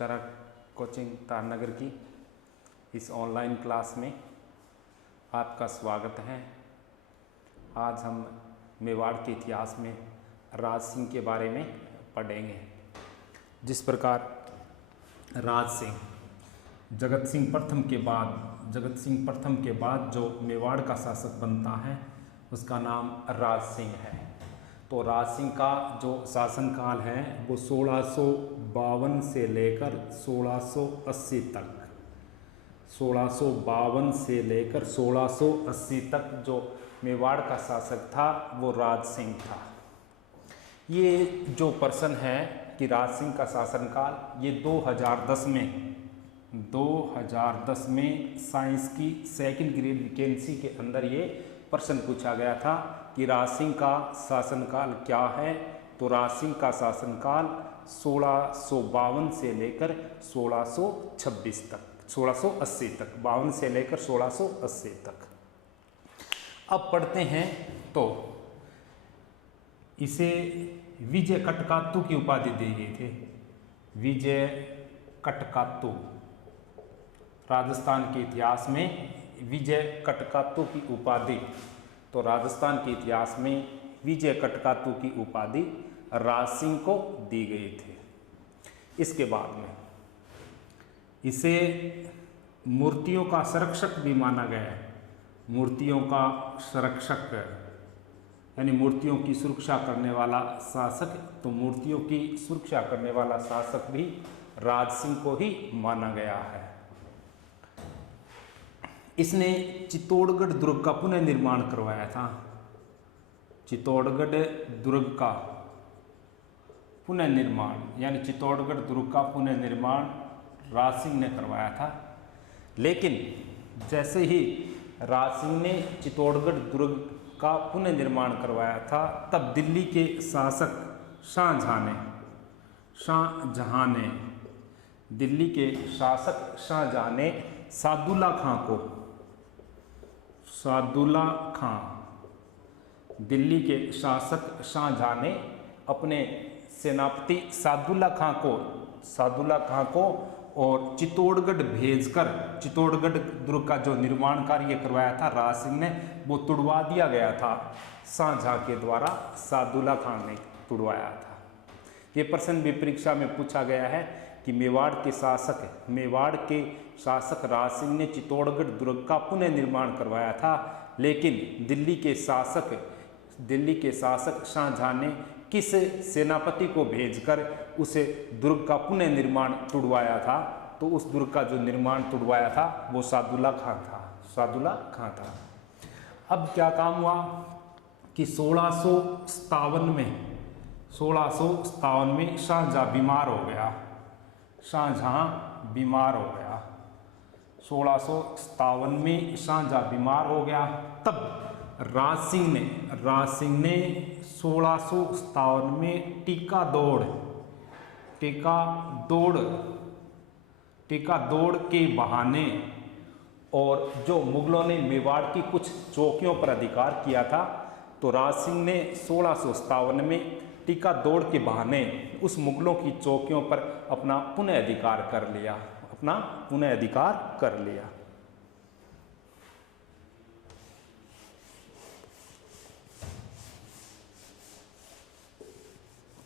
मुश्तरक coaching तारनगर की इस online class में आपका स्वागत है। आज हम मेवाड़ के इतिहास में राज सिंह के बारे में पढ़ेंगे। जिस प्रकार राज सिंह जगत सिंह प्रथम के बाद जो मेवाड़ का शासक बनता है उसका नाम राज सिंह है। तो राज सिंह का जो शासनकाल है वो 1652 से लेकर 1680 तक 1652 से लेकर 1680 तक जो मेवाड़ का शासक था वो राज सिंह था। ये जो पर्सन है कि राज सिंह का शासनकाल ये 2010 में साइंस की सेकंड ग्रेड वैकेंसी के अंदर ये प्रश्न पूछा गया था कि राज सिंह का शासनकाल क्या है। तो राज सिंह का शासनकाल 1652 से लेकर 1626 तक 1680 तक 52 से लेकर 1680 तक। अब पढ़ते हैं तो इसे विजय कटकातु की उपाधि दी गई थी। विजय कटकातु राजस्थान के इतिहास में विजय कटकातु की उपाधि, तो राजस्थान के इतिहास में विजय कटकातु की उपाधि राज सिंह को दी गई थी। इसके बाद में इसे मूर्तियों का संरक्षक भी माना गया है। मूर्तियों का संरक्षक यानी मूर्तियों की सुरक्षा करने वाला शासक, तो मूर्तियों की सुरक्षा करने वाला शासक भी राज सिंह को ही माना गया है। इसने चित्तौड़गढ़ दुर्ग का पुनर्निर्माण करवाया था। चित्तौड़गढ़ दुर्ग का पुनर्निर्माण यानी चित्तौड़गढ़ दुर्ग का पुनर्निर्माण राज सिंह ने करवाया था। लेकिन जैसे ही राज सिंह ने चित्तौड़गढ़ दुर्ग का पुनर्निर्माण करवाया था तब दिल्ली के शासक शाहजहां ने दिल्ली के शासक शाहजहां ने अपने सेनापति सादुल्ला खां को और चित्तौड़गढ़ भेजकर चित्तौड़गढ़ दुर्ग का जो निर्माण कार्य करवाया था राज सिंह ने वो तुड़वा दिया गया था। शाहजहां के द्वारा सादुल्ला खां ने तुड़वाया था। ये प्रश्न भी परीक्षा में पूछा गया है कि मेवाड़ के शासक राज सिंह ने चित्तौड़गढ़ दुर्ग का पुनर्निर्माण करवाया था, लेकिन दिल्ली के शासक शाहजहां ने किस सेनापति को भेजकर उसे दुर्ग का पुनर्निर्माण तुड़वाया था। तो उस दुर्ग का जो निर्माण तुड़वाया था वो सादुल्ला खां था। अब क्या काम हुआ कि 1657 में शाहजहां बीमार हो गया। 1657 में शाहजहां बीमार हो गया। तब राज सिंह ने 1657 में टीका दौड़ के बहाने और जो मुगलों ने मेवाड़ की कुछ चौकियों पर अधिकार किया था, तो राज सिंह ने 1657 में टीका दौड़ के बहाने उस मुगलों की चौकियों पर अपना पुनः अधिकार कर लिया।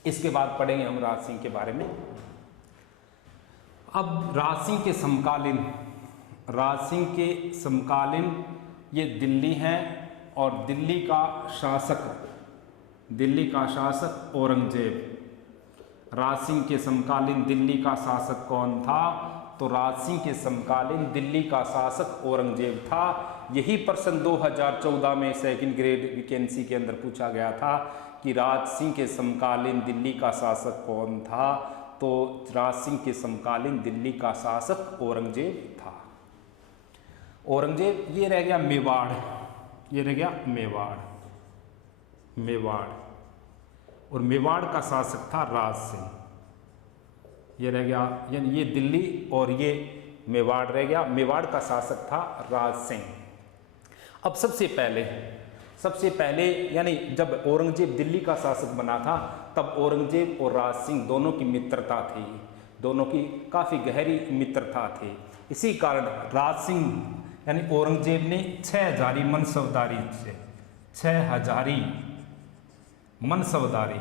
इसके बाद पढ़ेंगे हम राज सिंह के बारे में। अब राज सिंह के समकालीन ये दिल्ली है और दिल्ली का शासक औरंगजेब। राज सिंह के समकालीन दिल्ली का शासक कौन था? तो राज सिंह के समकालीन दिल्ली का शासक औरंगजेब था। यही प्रश्न 2014 में सेकंड ग्रेड वैकेंसी के अंदर पूछा गया था कि राज सिंह के समकालीन दिल्ली का शासक कौन था। तो राज सिंह के समकालीन दिल्ली का शासक औरंगजेब था। औरंगजेब ये रह गया मेवाड़ और मेवाड़ का शासक था राज सिंह। ये रह गया यानी ये दिल्ली और ये मेवाड़ रह गया। मेवाड़ का शासक था राज सिंह। अब सबसे पहले यानी जब औरंगजेब दिल्ली का शासक बना था तब औरंगजेब और राज सिंह दोनों की मित्रता थी। दोनों की काफ़ी गहरी मित्रता थी। इसी कारण राज सिंह यानी औरंगजेब ने 6000 मनसबदारी से 6000 मनसबदारी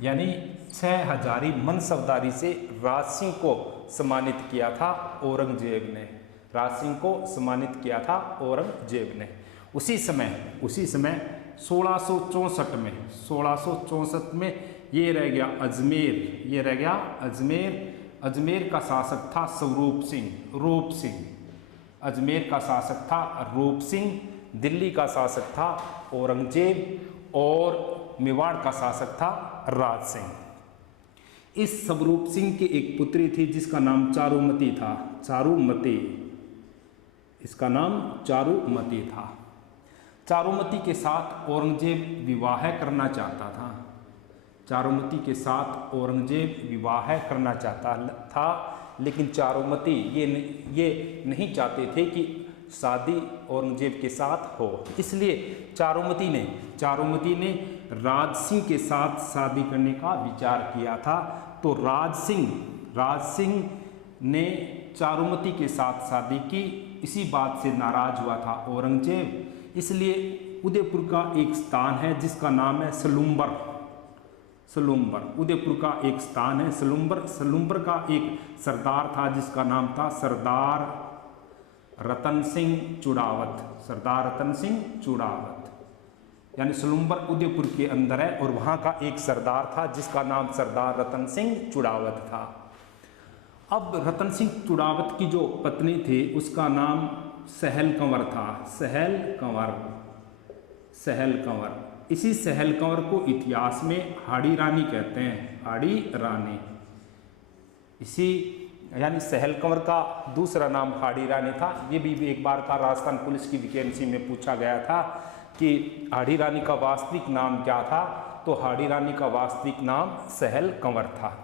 यानी 6000 मनसबदारी से राज सिंह को सम्मानित किया था औरंगजेब ने। राज सिंह को सम्मानित किया था औरंगजेब ने। उसी समय 1664 में ये रह गया अजमेर का शासक था रूप सिंह। अजमेर का शासक था रूप सिंह, दिल्ली का शासक था औरंगजेब और मेवाड़ का शासक था राज सिंह। इस स्वरूप सिंह की एक पुत्री थी जिसका नाम चारुमती था। इसका नाम चारुमती था। चारुमती के साथ औरंगजेब विवाह करना चाहता था। लेकिन चारुमती ये नहीं चाहते थे कि शादी औरंगजेब के साथ हो। इसलिए चारुमती ने राज सिंह के साथ शादी करने का विचार किया था। तो राज सिंह ने चारुमती के साथ शादी की। इसी बात से नाराज हुआ था औरंगजेब। इसलिए उदयपुर का एक स्थान है जिसका नाम है सलुम्बर। उदयपुर का एक स्थान है सलुम्बर का एक सरदार था जिसका नाम था सरदार रतन सिंह चुड़ावत। यानी सलुम्बर उदयपुर के अंदर है और वहाँ का एक सरदार था जिसका नाम सरदार रतन सिंह चुड़ावत था। अब रतन सिंह चुड़ावत की जो पत्नी थी उसका नाम सहल कंवर था। सहल कंवर। इसी सहल कंवर को इतिहास में हाड़ी रानी कहते हैं। यानी सहल कंवर का दूसरा नाम हाड़ी रानी था। ये भी एक बार का राजस्थान पुलिस की वैकेंसी में पूछा गया था कि हाड़ी रानी का वास्तविक नाम क्या था। तो हाड़ी रानी का वास्तविक नाम सहल कंवर था।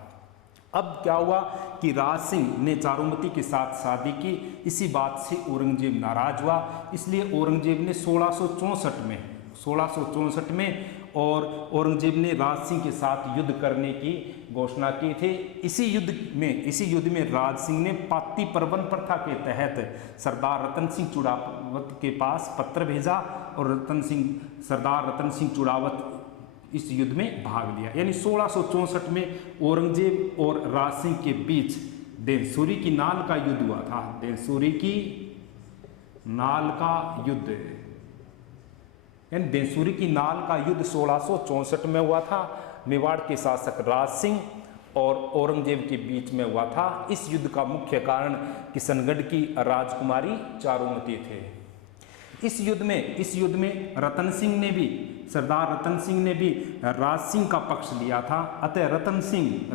अब क्या हुआ कि राज सिंह ने चारुमती के साथ शादी की। इसी बात से औरंगजेब नाराज हुआ। इसलिए औरंगजेब ने 1664 में और औरंगजेब ने राज सिंह के साथ युद्ध करने की घोषणा की थी। इसी युद्ध में राज सिंह ने पाती परवन प्रथा के तहत सरदार रतन सिंह चुड़ावत के पास पत्र भेजा और सरदार रतन सिंह चुड़ावत इस युद्ध में भाग लिया। यानी 1664 में औरंगजेब और राज सिंह के बीच देनसुरी की नाल का युद्ध हुआ था। देनसुरी की नाल का युद्ध 1664 में हुआ था। मेवाड़ के शासक राज सिंह और औरंगजेब के बीच में हुआ था। इस युद्ध का मुख्य कारण किशनगढ़ की राजकुमारी चारुमती थे। इस युद्ध में सरदार रतन सिंह ने भी राज सिंह का पक्ष लिया था। अतः रतन सिंह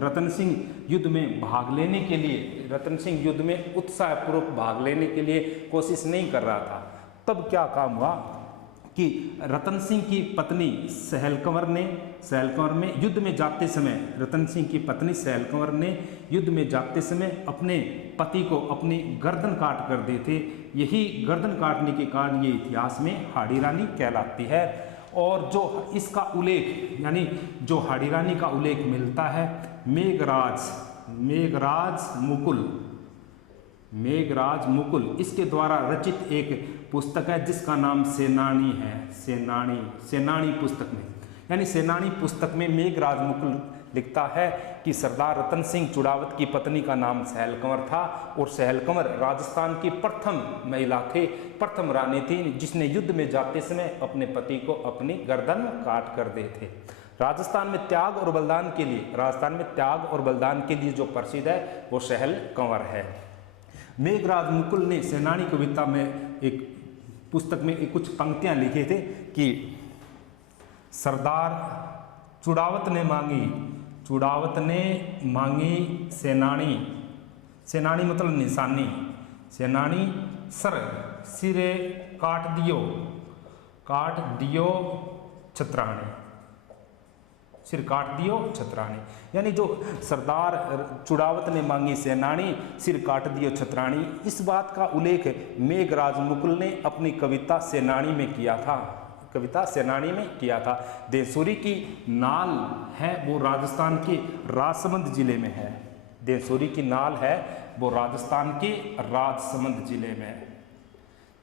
युद्ध में उत्साहपूर्वक भाग लेने के लिए कोशिश नहीं कर रहा था। तब क्या काम हुआ कि रतन सिंह की पत्नी सहल कंवर में युद्ध में जाते समय युद्ध में जाते समय अपने पति को अपनी गर्दन काट कर देते। यही गर्दन काटने के कारण ये इतिहास में हाड़ी रानी कहलाती है। और जो इसका उल्लेख यानी जो हाड़ी रानी का उल्लेख मिलता है मेघराज मुकुल इसके द्वारा रचित एक पुस्तक है जिसका नाम सेनानी है। सेनानी पुस्तक में यानी सेनानी पुस्तक में मेघराज मुकुल लिखता है कि सरदार रतन सिंह चुड़ावत की पत्नी का नाम सहल कंवर था और सहल कंवर राजस्थान की प्रथम रानी थी जिसने युद्ध में जाते समय अपने पति को अपनी गर्दन काट कर दिए थे। राजस्थान में त्याग और बलिदान के लिए जो प्रसिद्ध है वो सहल कंवर है। मेघराज मुकुल ने सेनानी कविता में एक पुस्तक में कुछ पंक्तियां लिखे थे कि सरदार चुड़ावत ने मांगी सेनानी मतलब निशानी। सेनानी सिरे काट दियो छत्राणी। सिर काट दियो छत्राणी यानी जो सरदार चुड़ावत ने मांगी सेनानी सिर काट दियो छत्राणी। इस बात का उल्लेख मेघराज मुकुल ने अपनी कविता सेनानी में किया था। देनसुरी की नाल है वो राजस्थान के राजसमंद जिले में है। देवसुरी की नाल है वो राजस्थान के राजसमंद जिले में है।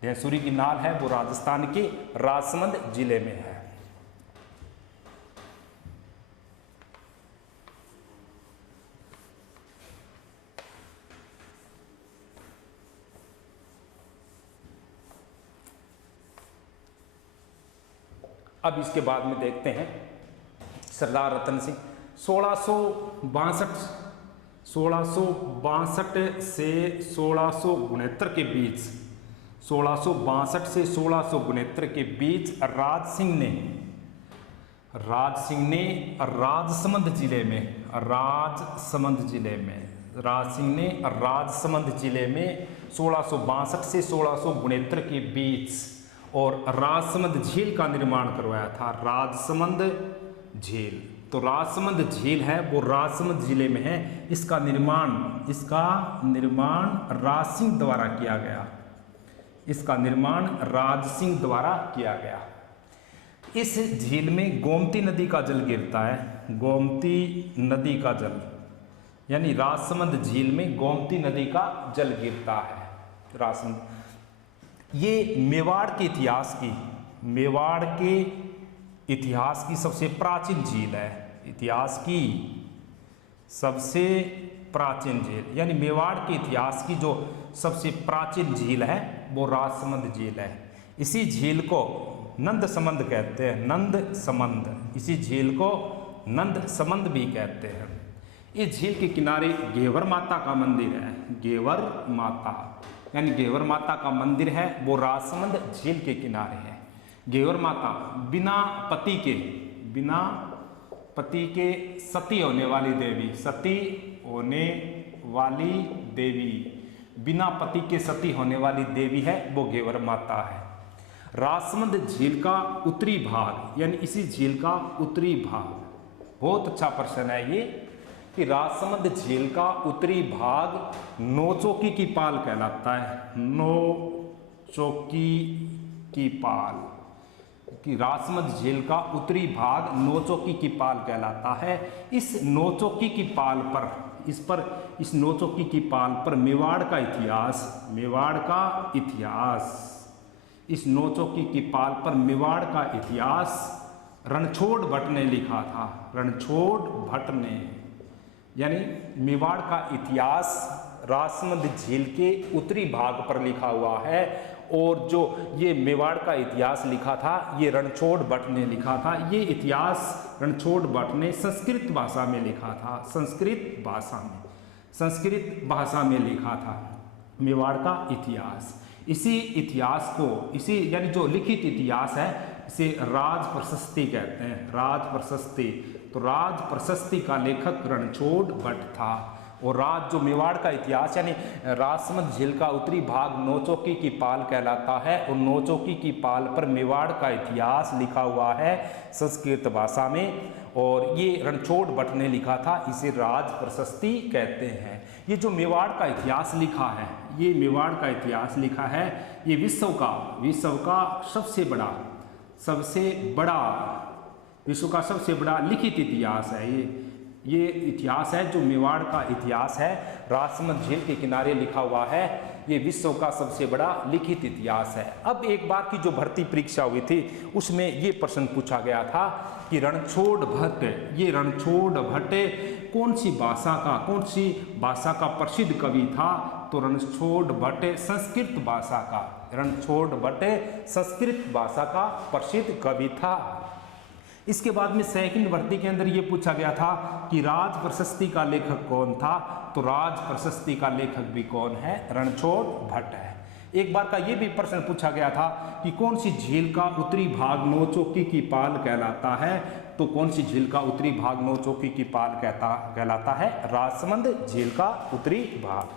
देवसुरी की नाल है वो राजस्थान के राजसमंद जिले में है। अब इसके बाद में देखते हैं सरदार रतन सिंह 1662 से 1669 के बीच, 1662 से 1669 के बीच राज सिंह ने राजसमंद जिले में राजसमंद जिले में 1662 से 1669 के बीच और राजसमंद झील का निर्माण करवाया था। राजसमंद झील, तो राजसमंद झील है वो राजसमंद जिले में है। इसका निर्माण राज सिंह द्वारा किया गया। इसका निर्माण राज सिंह द्वारा किया गया। इस झील में गोमती नदी का जल गिरता है। गोमती नदी का जल, यानी राजसमंद झील में गोमती नदी का जल गिरता है। राजसमंद ये मेवाड़ के इतिहास की सबसे प्राचीन झील है। इतिहास की सबसे प्राचीन झील, यानी मेवाड़ के इतिहास की जो सबसे प्राचीन झील है वो राजसमंद झील है। इसी झील को नंदसमंद कहते हैं। नंदसमंद, इसी झील को नंदसमंद भी कहते हैं। इस झील के किनारे घेवर माता का मंदिर है। घेवर माता, यानी घेवर माता का मंदिर है वो राजसमंद झील के किनारे है। घेवर माता बिना पति के सती होने वाली देवी, बिना पति के सती होने वाली देवी है वो घेवर माता है। राजसमंद झील का उत्तरी भाग, यानी इसी झील का उत्तरी भाग, बहुत अच्छा प्रश्न है ये कि राजसमंद झील का उत्तरी भाग नौचौकी की पाल कहलाता है। नौचौकी की पाल, कि राजसमंद झील का उत्तरी भाग नौचौकी की पाल कहलाता है। इस नौचौकी की पाल पर, इस नौचौकी की पाल पर मेवाड़ का इतिहास, इस नौचौकी की पाल पर मेवाड़ का इतिहास रणछोड़ भट्ट ने लिखा था। रणछोड़ भट्ट ने, यानी मेवाड़ का इतिहास राजसमंद झील के उत्तरी भाग पर लिखा हुआ है। और जो ये मेवाड़ का इतिहास लिखा था ये रणछोड़ भट्ट ने लिखा था। ये इतिहास रणछोड़ भट्ट ने संस्कृत भाषा में लिखा था। संस्कृत भाषा में लिखा था मेवाड़ का इतिहास। इसी इतिहास को, यानी जो लिखित इतिहास है इसे राज प्रशस्ति कहते हैं। राज प्रशस्ति, तो राज प्रशस्ति का लेखक रणछोड़ भट्ट था। और जो मेवाड़ का इतिहास, यानी राजसमंद झील का उत्तरी भाग नौचौकी की पाल कहलाता है। और नौचौकी की पाल पर मेवाड़ का इतिहास लिखा हुआ है संस्कृत भाषा में, और ये रणछोड़ भट्ट ने लिखा था। इसे राज प्रशस्ति कहते हैं। ये जो मेवाड़ का इतिहास लिखा है, ये मेवाड़ का इतिहास लिखा है, ये विश्व का सबसे बड़ा लिखित इतिहास है। ये इतिहास है जो मेवाड़ का इतिहास है, राजसमंद झील के किनारे लिखा हुआ है। ये विश्व का सबसे बड़ा लिखित इतिहास है। अब एक बार की जो भर्ती परीक्षा हुई थी उसमें ये प्रश्न पूछा गया था कि रणछोड़ भट्ट कौन सी भाषा का प्रसिद्ध कवि था। तो रणछोड़ भट्ट संस्कृत भाषा का प्रसिद्ध कवि था। इसके बाद में सेकंड भर्ती के अंदर ये पूछा गया था कि राज प्रशस्ति का लेखक कौन था। तो राज प्रशस्ति का लेखक भी कौन है? रणछोड़ भट्ट है। एक बार का ये भी प्रश्न पूछा गया था कि कौन सी झील का उत्तरी भाग नौचौकी की पाल कहलाता है। तो कौन सी झील का उत्तरी भाग नौचौकी की पाल कहलाता है? राजसमंद झील का उत्तरी भाग।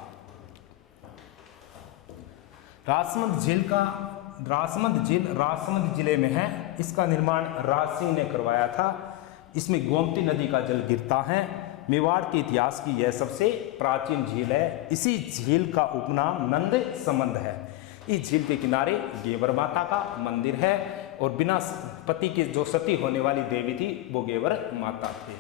राजसमंद झील राजसमंद जिले में है। इसका निर्माण राज सिंह ने करवाया था। इसमें गोमती नदी का जल गिरता है। मेवाड़ के इतिहास की यह सबसे प्राचीन झील है। इसी झील का उपनाम नंदसमंद है। इस झील के किनारे घेवर माता का मंदिर है और बिना पति के जो सती होने वाली देवी थी वो घेवर माता थी।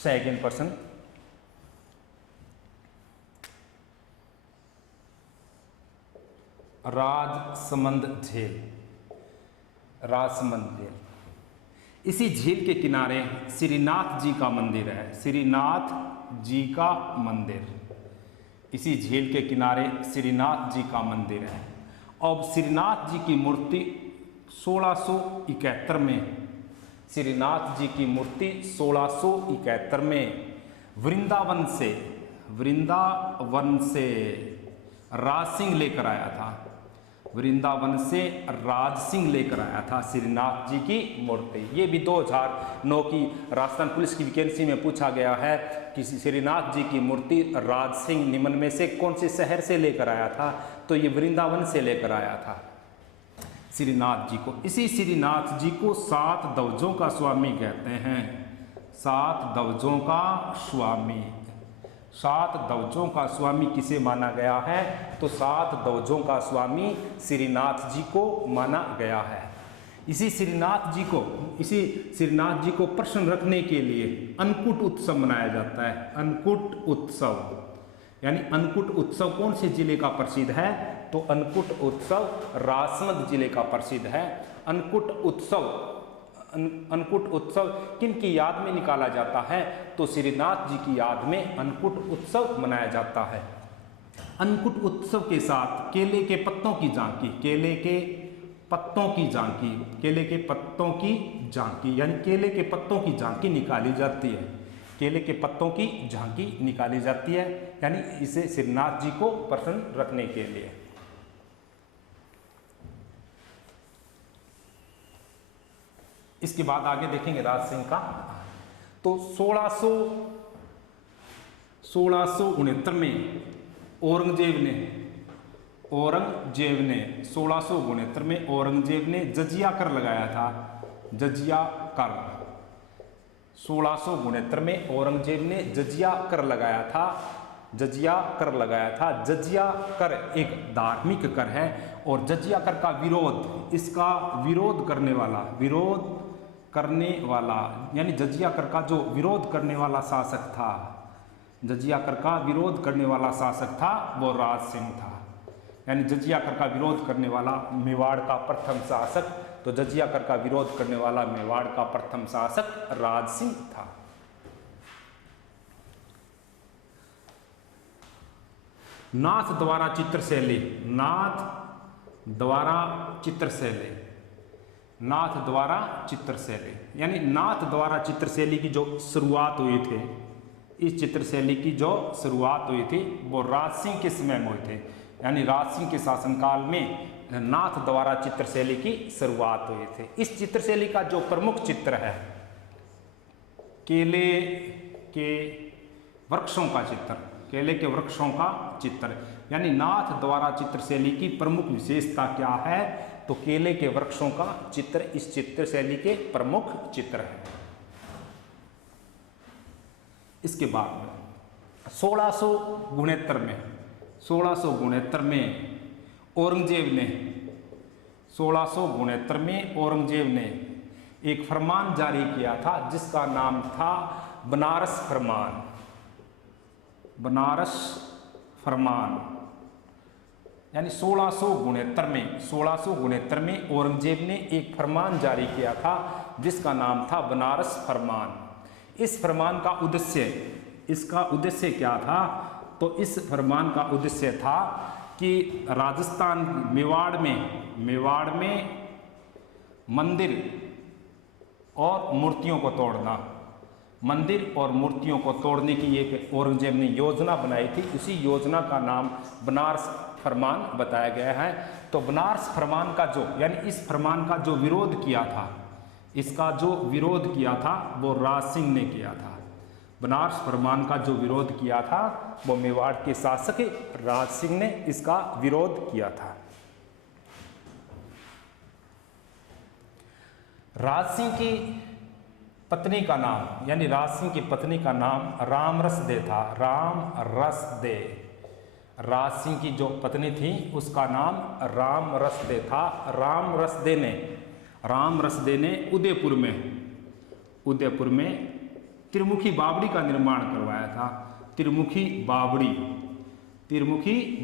सेकंड प्रश्न, राजसमंद झील। राजसमंद झील, इसी झील के किनारे श्रीनाथ जी का मंदिर है। श्रीनाथ जी का मंदिर, इसी झील के किनारे श्रीनाथ जी का मंदिर है। अब श्रीनाथ जी की मूर्ति 1671 में, श्रीनाथ जी की मूर्ति 1671 में वृंदावन से राज सिंह लेकर आया था। वृंदावन से राज सिंह लेकर आया था श्रीनाथ जी की मूर्ति। ये भी 2009 की राजस्थान पुलिस की वैकेंसी में पूछा गया है कि श्रीनाथ जी की मूर्ति राज सिंह निम्न में से कौन से शहर से लेकर आया था, तो ये वृंदावन से लेकर आया था श्रीनाथ जी को। इसी श्रीनाथ जी को 7 ध्वजों का स्वामी कहते हैं। 7 ध्वजों का स्वामी, 7 ध्वजों का स्वामी किसे माना गया है, तो 7 ध्वजों का स्वामी श्रीनाथ जी को माना गया है। इसी श्रीनाथ जी को प्रसन्न रखने के लिए अन्नकूट उत्सव मनाया जाता है। अन्नकूट उत्सव, यानी अन्नकूट उत्सव कौन से जिले का प्रसिद्ध है, तो अन्नकूट उत्सव राजसमंद जिले का प्रसिद्ध है। अन्नकूट उत्सव किन की याद में निकाला जाता है, तो श्रीनाथ जी की याद में अन्नकूट उत्सव मनाया जाता है। अन्नकूट उत्सव के साथ केले के पत्तों की झांकी, केले के पत्तों की झांकी, केले के पत्तों की झांकी, यानी केले के पत्तों की झांकी निकाली जाती है। केले के पत्तों की झांकी निकाली जाती है, यानी इसे श्रीनाथ जी को प्रसन्न रखने के लिए। इसके बाद आगे देखेंगे राज सिंह का। तो 1669 में औरंगजेब ने 1669 में औरंगजेब ने जजिया कर लगाया था। जजिया कर, 1669 में औरंगजेब ने जजिया कर लगाया था। जजिया कर लगाया था। जजिया कर एक धार्मिक कर है और जजिया कर का विरोध, इसका विरोध करने वाला यानी जजिया कर का जो विरोध करने वाला शासक था, जजिया कर का विरोध करने वाला शासक था वो राज सिंह था। यानी जजिया कर का विरोध करने वाला मेवाड़ का प्रथम शासक, तो जजिया कर का विरोध करने वाला मेवाड़ का प्रथम शासक राज सिंह था। नाथ द्वारा चित्रशैली, नाथ द्वारा चित्रशैली, नाथ द्वारा चित्रशैली, यानी नाथ द्वारा चित्रशैली की जो शुरुआत हुई थी, इस चित्रशैली की जो शुरुआत हुई थी वो राज सिंह के समय में हुए थे। यानी राज सिंह के शासनकाल में नाथ द्वारा चित्रशैली की शुरुआत हुई थी। इस चित्रशैली का जो प्रमुख चित्र है, केले के वृक्षों का चित्र, केले के वृक्षों का चित्र, यानी नाथ द्वारा चित्रशैली की प्रमुख विशेषता क्या है, तो केले के वृक्षों का चित्र इस चित्रशैली के प्रमुख चित्र है। इसके बाद 1669 में औरंगजेब ने एक फरमान जारी किया था जिसका नाम था बनारस फरमान। बनारस फरमान, यानी 1669 में औरंगजेब ने एक फरमान जारी किया था जिसका नाम था बनारस फरमान। इस फरमान का उद्देश्य क्या था, तो इस फरमान का उद्देश्य था कि राजस्थान मेवाड़ में मंदिर और मूर्तियों को तोड़ना, मंदिर और मूर्तियों को तोड़ने की एक औरंगजेब ने योजना बनाई थी। उसी योजना का नाम बनारस फरमान बताया गया है। तो बनारस फरमान का जो, यानी इस फरमान का जो विरोध किया था, इसका जो विरोध किया था वो राज सिंह ने किया था। बनारस फरमान का जो विरोध किया था वो मेवाड़ के शासक राज सिंह ने इसका विरोध किया था। राज सिंह की पत्नी का नाम, यानी राज सिंह की पत्नी का नाम रामरसदे था। रामरसदे, राज सिंह की जो पत्नी थी उसका नाम रामरसदे था। रामरसदे ने उदयपुर में त्रिमुखी बावड़ी का निर्माण करवाया था। त्रिमुखी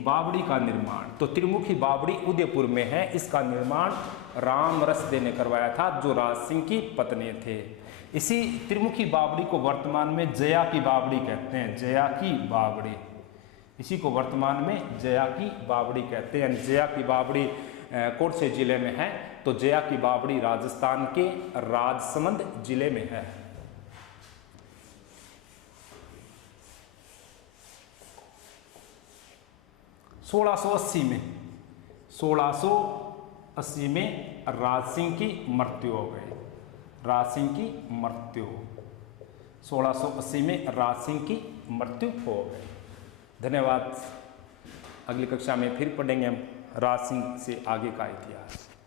बावड़ी का निर्माण, तो त्रिमुखी बावड़ी उदयपुर में है। इसका निर्माण राम रसदे ने करवाया था, जो राज सिंह की पत्नी थे। इसी त्रिमुखी बावड़ी को वर्तमान में जया की बावड़ी कहते हैं। जया की बावड़ी, इसी को वर्तमान में जया की बावड़ी कहते हैं। जया की बावड़ी कौन से जिले में है? तो जया की बावड़ी राजस्थान के राजसमंद जिले में है। 1680 में राज सिंह की मृत्यु हो गई। राज सिंह की मृत्यु 1680 में राज सिंह की मृत्यु हो गई। धन्यवाद। अगली कक्षा में फिर पढ़ेंगे हम राज सिंह से आगे का इतिहास।